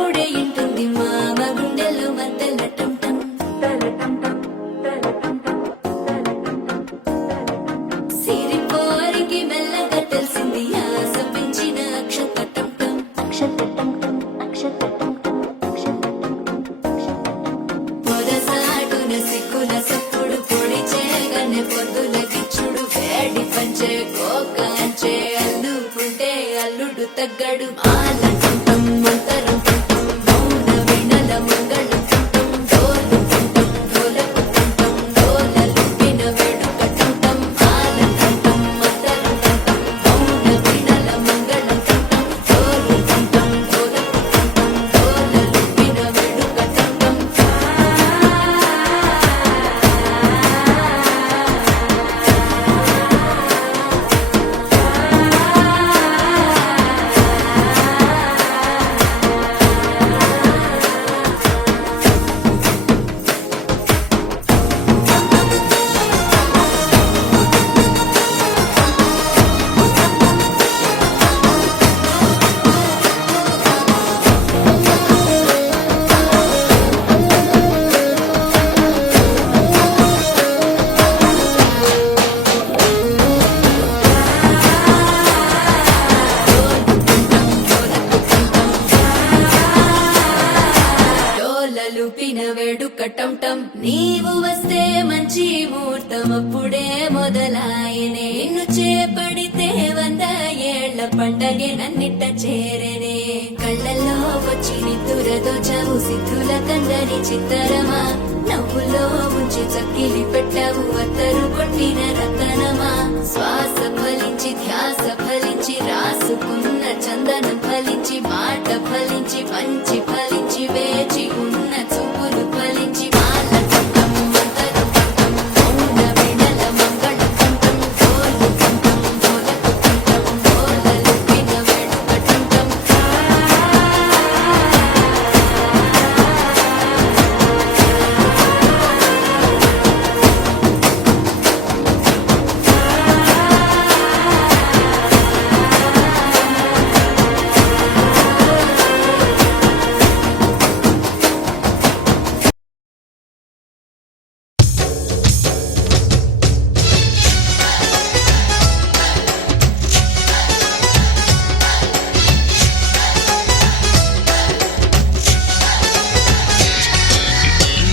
అప్పుడే ఇంటుంది మామ గుండెల్లో మధ్యల టం టం సిరిపోరికి మెల్లగా తెలిసింది ఆశ పెంచిన అక్షత టం టం పొదసాటున సిక్కుల సప్పుడు పొడి చేయగానే పొద్దుల గిచ్చుడు వేడి పంచే కోకాంచే అల్లుకుంటే అల్లుడు తగ్గడు మాల టం మంతరం టం మౌన వినల మంగళం టం డోలు టం డోలకు టం డోలలు విన వేడుక టం మాల టం మంతరం టం మౌన వినల మంగళం టం డోలు టం డోలకు టం డోలలు విన వేడుక టం డోలలుపిన వేడుక టం టం నీవు వస్తే మంచి ముహూర్తం అప్పుడే మొదలాయనే నిన్ను చేపడితే 100 ఏళ్ల పండగే నన్నిట్ట చేరనే కళ్ళల్లో వచ్చి నిద్దురదో చావు సిద్ధుల కందని చిత్తరమా నవ్వులో ఉంచి చక్కిలి పెట్టావు అత్తరు కొట్టిన రతనమా శ్వాస ఫలించి ధ్యాస ఫలించి రాసుకున్న చందనం ఫలించి మాట ఫలించి మంచి ఫలించి వేచి ఉన్న చూపులు ఫలించి మాల టం మంతరం టం మౌన వినల మంగళం టం డోలు టం డోలకు టం డోలలు విన వేడుక టం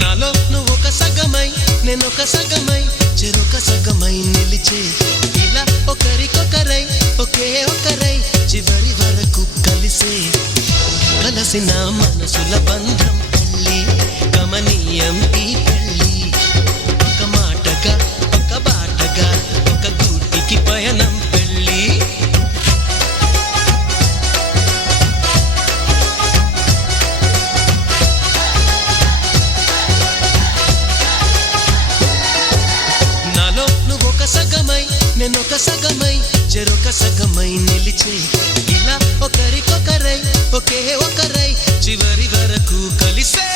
నాలో నువ్వు ఒక సగమై నేనొక సగమై చెరొక సగమై నిలిచే ఇలా ఒకరికొకరై ఒకే ఒకరై చివరి వరకు కలిసే కలసిన మనసుల బంధం పెళ్ళి గమనీయం ఈ పెళ్ళి ఒక మాటగా ఒక బాటగా ఒక గూటికి పయనం పెళ్ళి నాలో నువ్వు ఒక సగమై నేనొక సగమై చెరొక సగమై నిలిచే ఇలా ఒకరికొకరై ఒకే ఒకరై చివరి వరకు కలిసే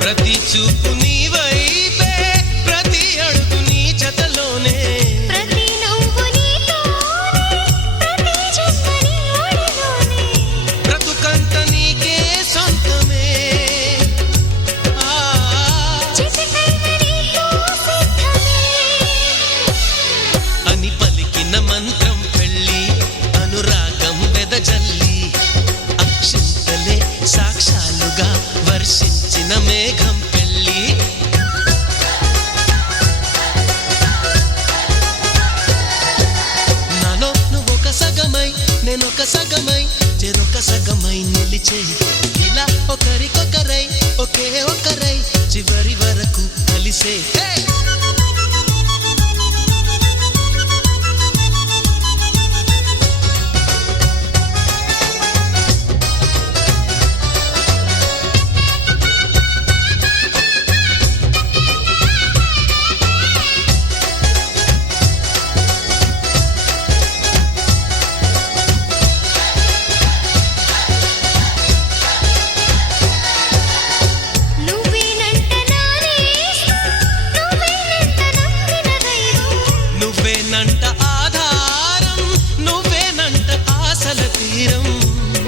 ప్రతి చూపు నీ వైపే ప్రతి అడుగు నీ జతలోనే ప్రతి నవ్వు నీతోనే ప్రతి జన్మని ఒడిలోనే బ్రతుకంత నీకే సొంతమే చిటికైన నీతో సిద్ధమే అని పలికిన మంత్రం పెళ్ళి అనురాగం వెదజల్లి అక్షింతలే సాక్షాలుగా వర్షించిన మేఘం పెళ్ళి నాలో నువ్వొక సగమై నేనొక సగమై చెరొక సగమై నిలిచే ఇలా ఒకరికొకరై ఒకే ఒకరై చివరి వరకు కలిసే తీరం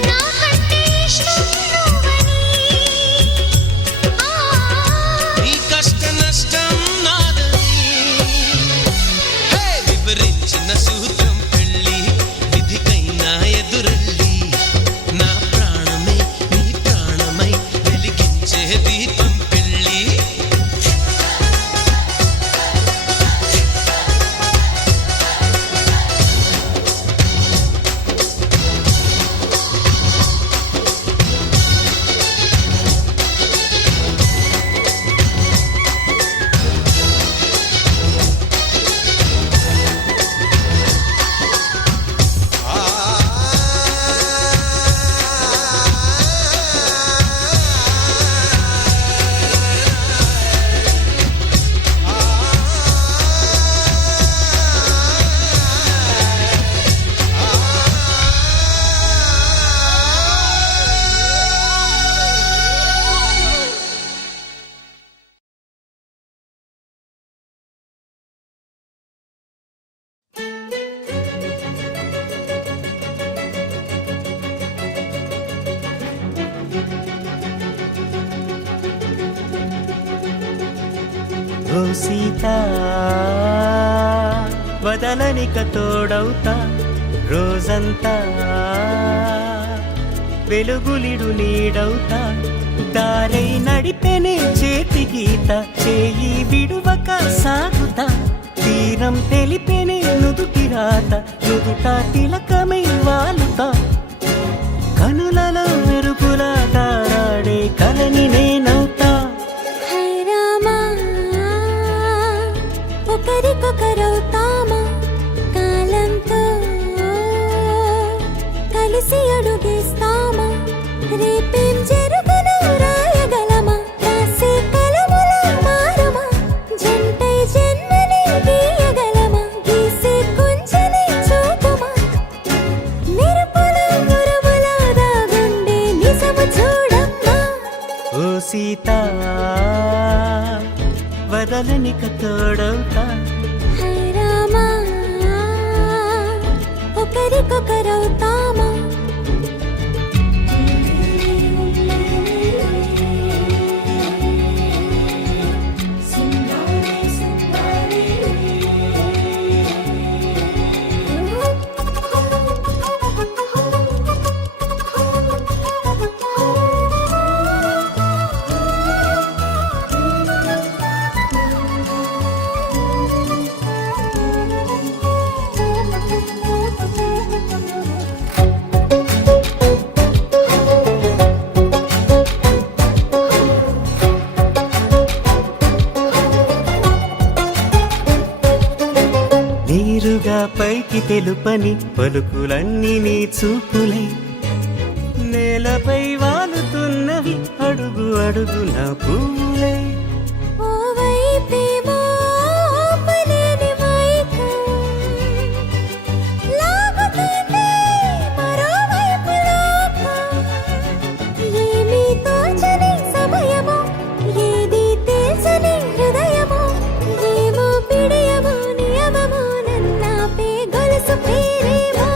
నాకంటే ఇష్టం నువ్వని నీ కష్ట నష్టం నాదని వివరించిన సూత్రం పెళ్ళి విధికైనా ఎదురెళ్ళి నా ప్రాణమే నీ ప్రాణమై వెలిగించే దీపం పెళ్ళి ఓ సీత వదలనిక తోడవుతా రోజంతా వెలుగులిడు నీడవుతా దారై నడిపెనే చేతి గీత చేయి విడువక సాగుతా తీరం తెలిపెనే నుదుటి రాత నుదుట తిలకమై వాలుతా కనులలో మెరుపులా తారాడే కలని నేనవుతా హై రామా ఒకరికొకరవుతామా కాలంతో కలిసి అడుగేస్తామా రేపేం జరుగునో రాయగలమా రాసే కలములా మారుమా జంటై జన్మని గీయగలమా గీసే కుంచెని చూపుమా మెరుపుల మురుములా దాగుండే నిజము చూడమ్మా ఓ సీత వదలనిక తోడవుతా హై రామా ఒకరికొకరవుతామా నీరుగా పైకి తెలుపని పలుకులన్నీ నీ చూపులై నేలపై వాలుతున్నవి అడుగు అడుగు నా పూలై ఓ వైపేమో ఆపలేని మైకం లాగుతుంది మరోవైపు లోకం ఏమీ తోచని సమయమో ఏది తేల్చని హృదయమో ఏమో పిడియమో నియమమో నన్నాపే గొలుసు పేరేమో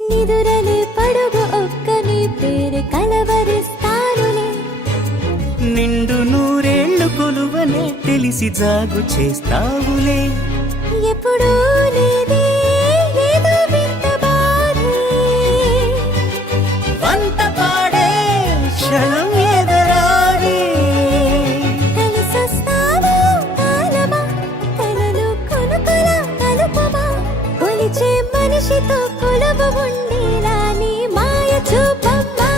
నిదురలే పడుగు ఒక్కని పేరు కలవరిస్తానులే నిండు నూరేళ్లు కొలువనే తెలిసి జాగు చేస్తావులే ఎప్పుడూ లేదే ఏదో వింత బాధే వంత పాడే క్షణం ఎదరాడే కలిసొస్తావా కాలమా కలలు కొనుకలా కలుపమా కొలిచే మనిషితో కొలువు ఉండేలా నీ మాయ చూపమ్మా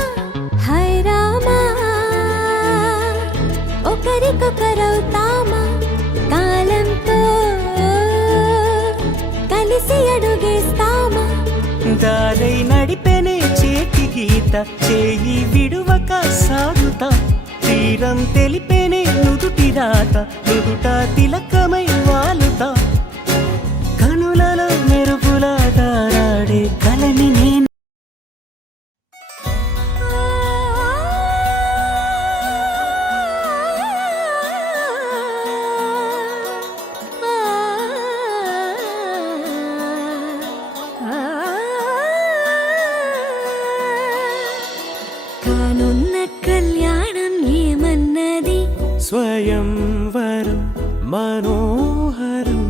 హై రామా ఒకరికొకరవుతామా కాలంతో కలిసి అడుగేస్తామా దారై నడిపెనే చేతి గీత చేయి విడువక సాగుతా తీరం తెలిపేనే నుదుటి రాత నుదుట తిలకమై వాలుతా కనులలో మెరుపులా తారాడే కలని నేను కానున్న కళ్యాణం ఏమన్నది స్వయంవరం మనోహరం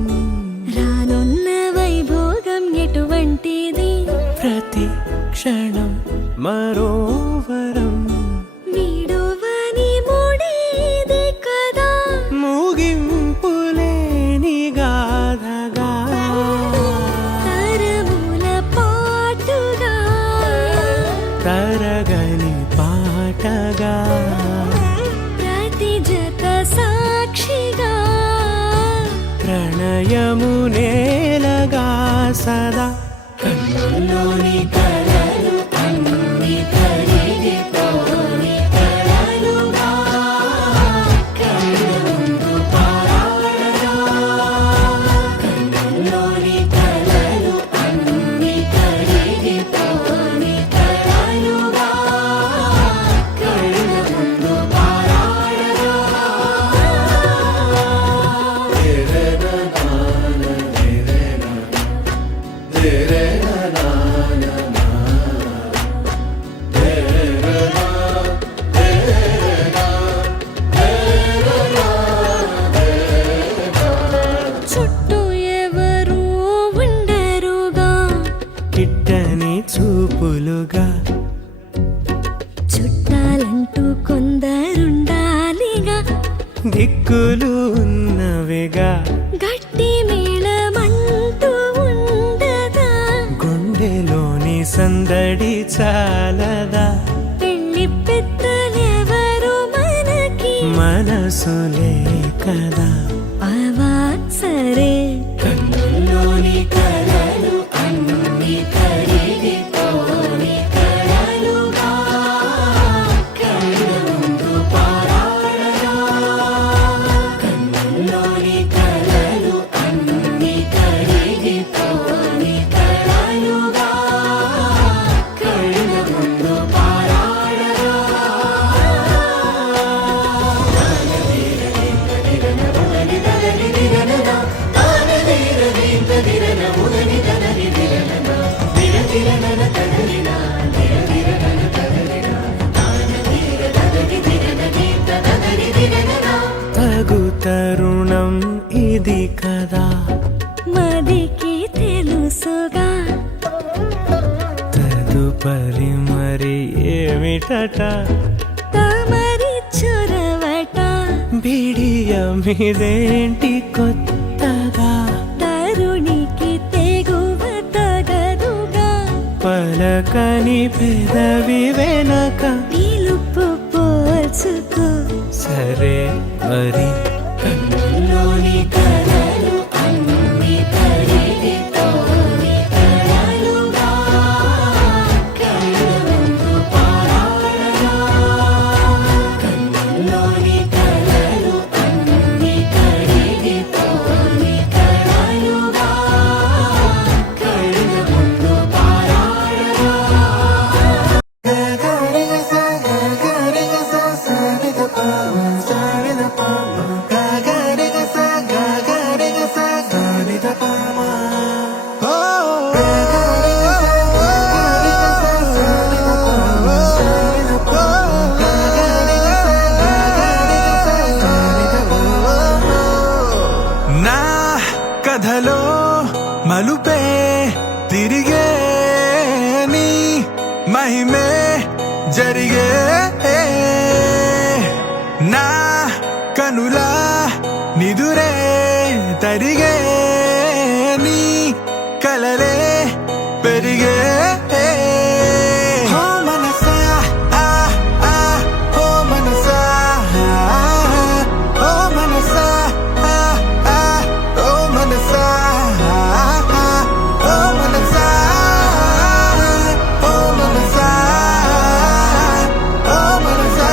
రానున్న వైభోగం ఎటువంటిది ప్రతి క్షణం మరోవరం వీడువని ముడిది కదా ముగింపులేని గాథగా తరముల పాటుగా తరగని పాటగా ప్రతి జత సాక్షిగా ప్రణయము నేలగా సదా కన్నుల్లోని కలలు అన్ని కరిగిపోని కలలుగా కళ్ళ ముందు పారాడగా కన్నుల్లోని కలలు అన్ని కరిగిపోని కలలుగా కళ్ళ ముందు పారాడగా చుట్టూ ఎవరు ఉండరుగా కిట్టని చూపులుగా చుట్టాలంటూ కొందరుండాలిగా దిక్కులు ఉన్నవిగా గట్టి మేళమంటూ ఉండదా గుండెలోని సందడి చాలదా పెళ్లి పెద్దలెవరు మనకి మనసులే కదా అవా సరే కన్నుల్లోని కలలు అన్ని కరిగిపోని కలలుగా కళ్ళ ముందు పారాడగా కన్నుల్లోని కలలు అన్ని కరిగిపోని కలలుగా కళ్ళ ముందు పారాడగా తగు తరుణం ఇది కదా మదికి తెలుసుగా తదుపరి మరి ఏమిటట తమరి చొరవట బిడియమిదేంటి కొత్తగా తరుణికి తెగువ తగదుగా పలకని పెదవి వెనక పిలుపు పోల్చుకో సరే మరి కన్నుల్లోని కలలు అన్ని కరిగిపోని కలలుగా కళ్ళ ముందు పారాడగా కన్నుల్లోని కలలు అన్ని కరిగిపోని కలలుగా కళ్ళ ముందు పారాడగా నా కథలో మలుపే తిరిగే నీ మహిమే జరిగే నా కనులా నిదురే తరిగే నీ కలలే పెరిగే హో మనసా ఆ ఆ హో మనసా హో మనసా ఆ ఆ హో మనసా హో మనసా హో మనసా హో మనసా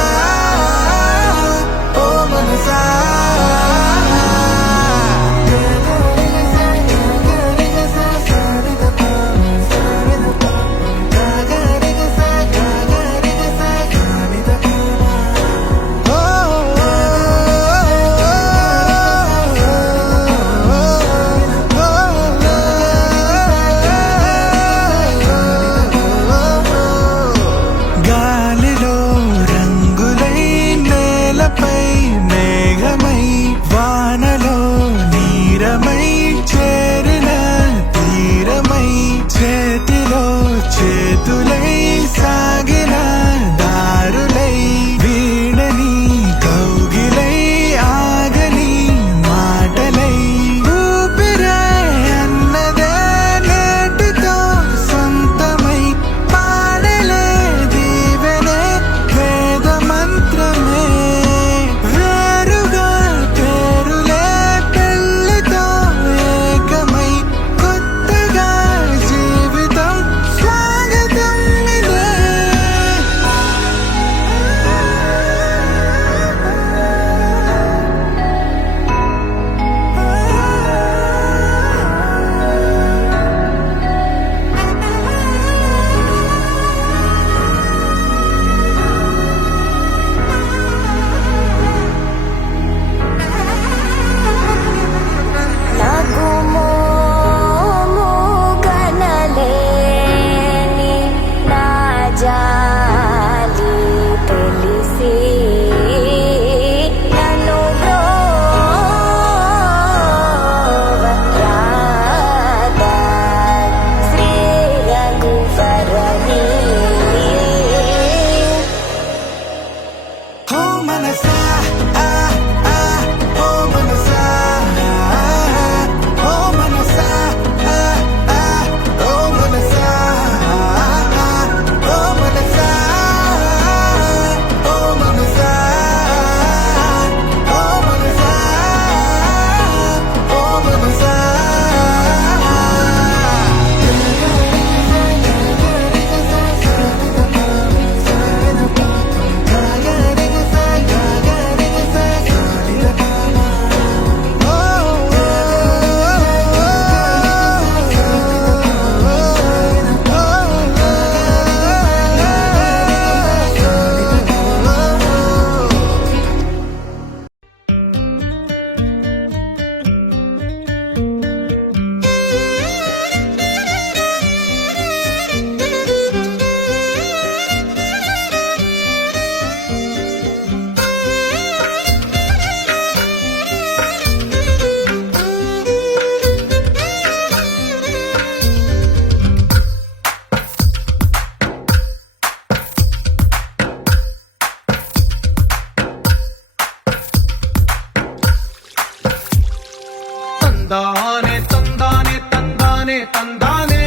తందానే తందానే తందానే తందానే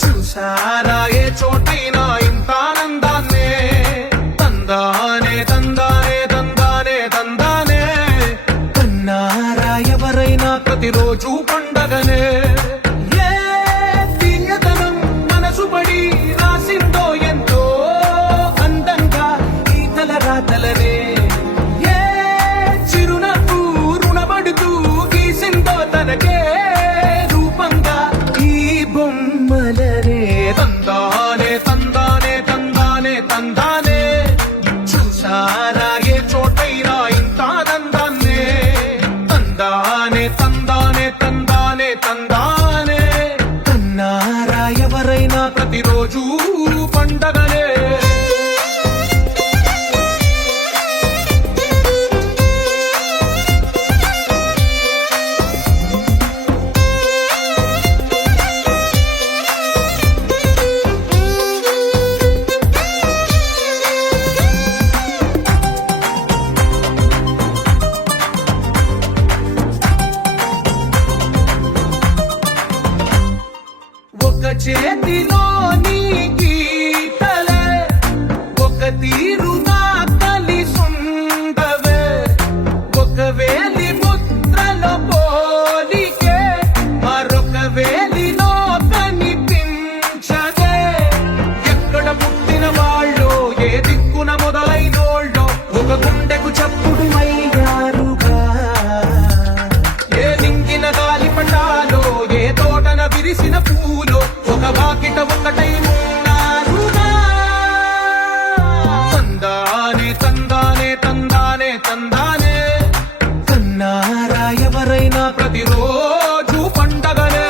చూసారా ఏ చోటైనా ఇంత ఆనందాన్నే తందానే తందానే తందానే తందానే కన్నారా ఎవరైనా ప్రతిరోజు పండగనే ఏ తీయదనం మనసు పడి రాసిందో ఎంతో అందంగా ఈ తలరాతలనే ఏ చిరునవ్వు రుణపడుతూ గీసిందో తనకే రూపంగా ఈ బొమ్మలనే తందానే తందానే తందానే తందానే చూసారా ఏ చోటైనా ఇంత ఆనందాన్నే తందానే తందానే తందానే తందానే కన్నారా ఎవరైనా ప్రతిరోజు పండగనే ఒక చేతిలో నీ గీతలే ఒక తీరుగా కలిసుండవే ఒక వేలి ముద్రలో పోలికే మరొక వేలిలో కనిపించదే ఎక్కడ పుట్టిన వాళ్ళో ఏ దిక్కున మొదలైనోళ్ళో ఒక గుండెకు చప్పుడు అయ్యారుగా ఏ లింగిన గాలి పండాలో ఏ తోటన విరిసిన పూలో ఒక వాకిట ఒకటై ఉన్నారుగా తందానే తందానే తందానే తందానే కన్నారా ఎవరైనా ప్రతిరోజు పండగనే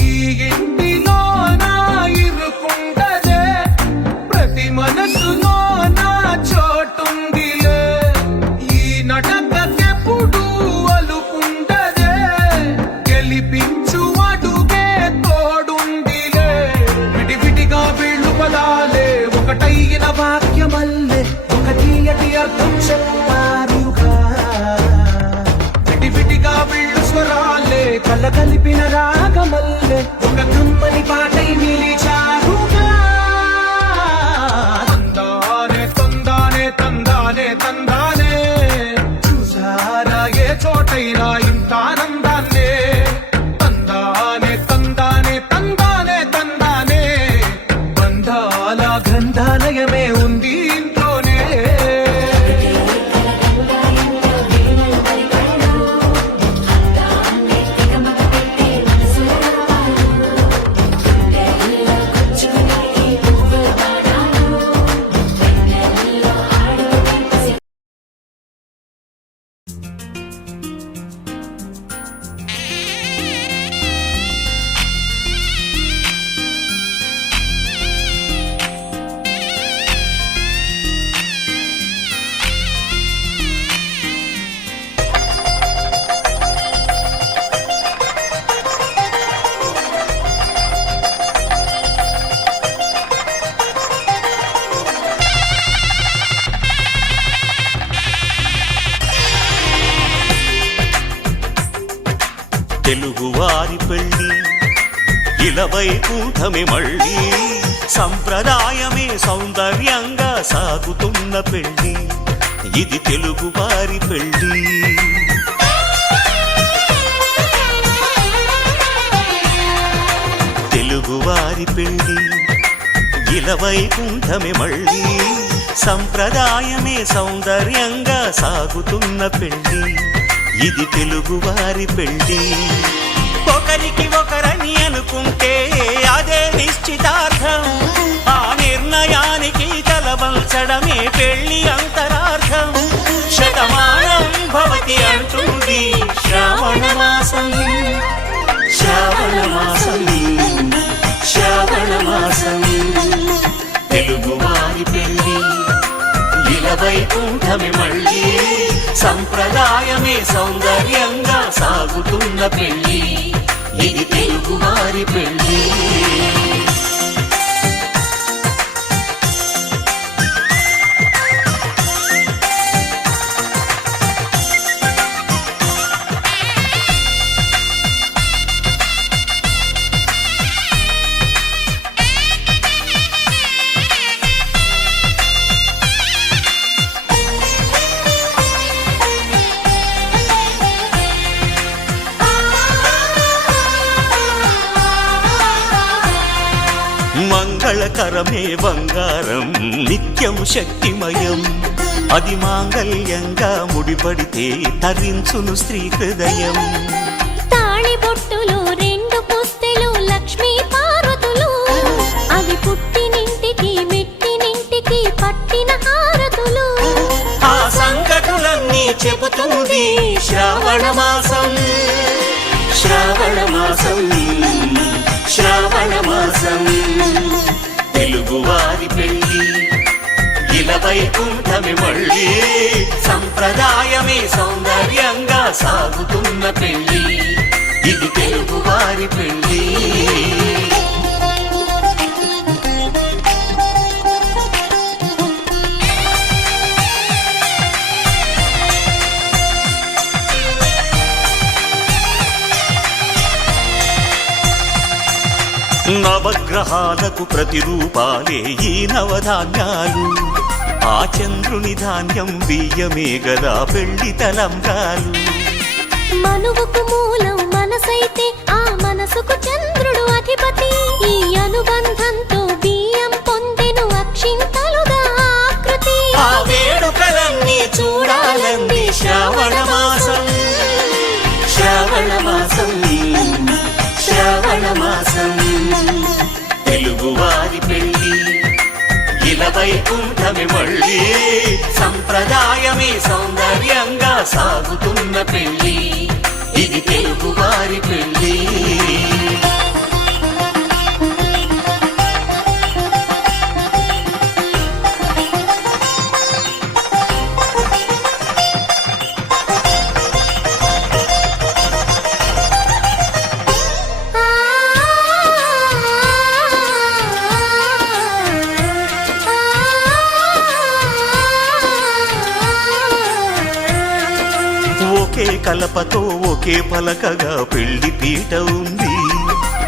ఈ ఇంటిలో నా ఇరుకుండదే ప్రతి మనసులో నా చోటుందిలే ఈ నటకెప్పుడు అలుకుండదే గెలిపించు అడుగే తోడుందిలే విడివిడిగా వీళ్ళు పదాలే ఒకటైన వాక్యమల్లే ఒక తీయటి అర్థం చెప్పారుగా విడివిడిగా వీళ్ళు స్వరాలే కలగలిపిన రాగమల్లే ఒక కమ్మని పాటై నిలిచారుగా తందానే తందానే తందానే తందానే చూసారా ఏ చోటైనా ఇంత ఆనందాన్నే తందానే తందానే తందానే తందానే బంధాల గ్రంథాలయమే ఉంది ఇంట్లోనే తెలుగువారి పెళ్ళి ఇలవైకుంఠమే మళ్ళీ సంప్రదాయమే సౌందర్యంగా సాగుతున్న పెళ్ళి ఇది తెలుగువారి పెళ్ళి తెలుగువారి పెళ్ళి ఇలవైకుంఠమే మళ్ళీ సంప్రదాయమే సౌందర్యంగా సాగుతున్న పెళ్ళి ఇది తెలుగువారి పెళ్ళి ఒకరికి ఒకరని అనుకుంటే అదే నిశ్చితార్థం ఆ నిర్ణయానికి తలవంచడమే పెళ్లి అంతరార్థం శతమానం భవతి అంటుంది శ్రావణ మాసం శ్రావణ మాసం శ్రావణ సంప్రదాయమే సౌందర్యంగా సాగుతున్న పెళ్లి ఇది తెలుగువారి పెళ్లి. మంగళకరమే బంగారం నిత్యం శక్తిమయం అది మాంగళ్యంగా ముడిపడితే తరించును స్త్రీ హృదయం. తాళి బొట్టులో 2 పుస్తెలు లక్ష్మీ పార్వతులు అవి పుట్టినింటికి మెట్టినింటికి పట్టిన హారతులు. ఆ సంగతులన్నీ చెబుతుంది శ్రావణ మాసం శ్రావణ మాసం శ్రావణ మాసం తెలుగువారి పెళ్లి ఇలవైకుంఠమి మళ్ళీ సంప్రదాయమే సౌందర్యంగా సాగుతున్న పెళ్లి ఇది తెలుగువారి పెళ్లి. నవగ్రహాలకు ప్రతిరూపాలే ఈ నవధాన్యాలు ఆ చంద్రుని ధాన్యం బియ్యమే గదా పెళ్లి తలంబ్రాలు. మనువుకు మూలం మనసైతే ఆ మనసుకు చంద్రుడు అధిపతి ఈ అనుబంధంతో బియ్యం పొందెను అక్షింతలుగా ఆకృతి. ఆ వేడుకలన్నీ చూడాలంది శ్రావణ మాసం శ్రావణ మాసం శ్రావణ మాసం తెలుగువారి పెళ్లి ఇలవైకుంఠమి మళ్ళీ సంప్రదాయమే సౌందర్యంగా సాగుతున్న పెళ్లి ఇది తెలుగువారి పెళ్లి. ఒకే కలపతో ఒకే పలకగా పెళ్లి పీట ఉంది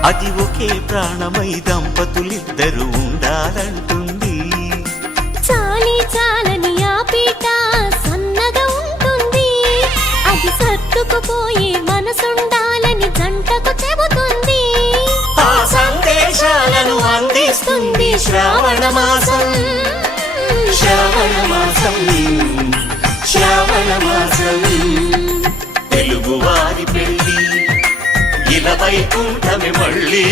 అది ఒకే ప్రాణమై దంపతులిద్దరూ ఉండాలంటుంది. చాలి చాలని ఆ పీట సన్నగా ఉంటుంది అది సర్దుకుపోయే మనసుండాలని జంటకు చెబుతుంది. ఆ సందేశాలను అందిస్తుంది శ్రావణ మాసం శ్రావణ మాసం శ్రావణ మాసం తెలుగువారి పెళ్లి ఇలవైకుంఠమి మళ్ళీ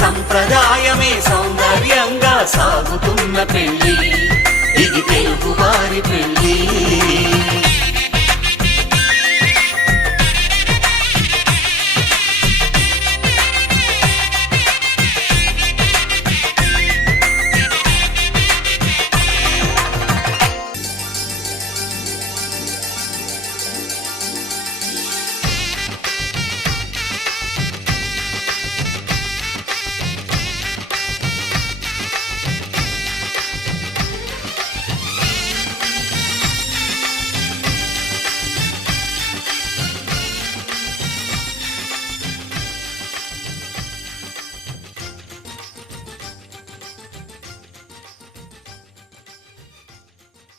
సంప్రదాయమే సౌందర్యంగా సాగుతున్న పెళ్లి ఇది తెలుగువారి